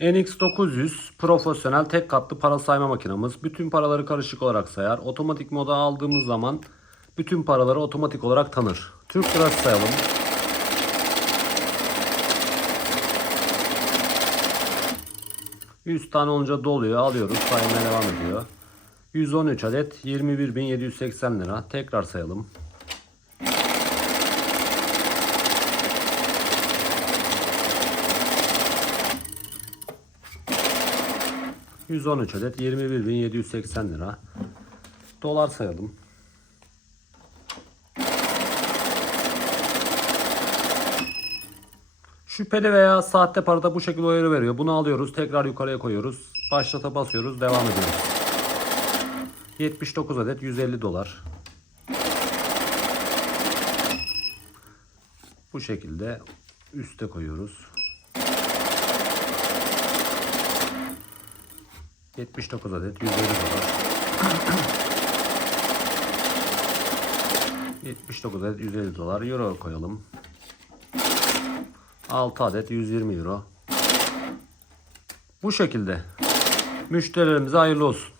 NX900 profesyonel tek katlı para sayma makinamız. Bütün paraları karışık olarak sayar. Otomatik moda aldığımız zaman bütün paraları otomatik olarak tanır. Türk lirası sayalım. ...100 tane olunca doluyor. Alıyoruz. Saymaya devam ediyor. 113 adet 21.780 lira. Tekrar sayalım. 113 adet 21.780 lira. Dolar sayalım. Şüpheli veya sahte parada bu şekilde uyarı veriyor. Bunu alıyoruz. Tekrar yukarıya koyuyoruz. Başlata basıyoruz. Devam ediyoruz. 79 adet 150 dolar. Bu şekilde üste koyuyoruz. 79 adet 150 dolar. 79 adet 150 dolar. Euro koyalım. 6 adet 120 euro. Bu şekilde. Müşterilerimize hayırlı olsun.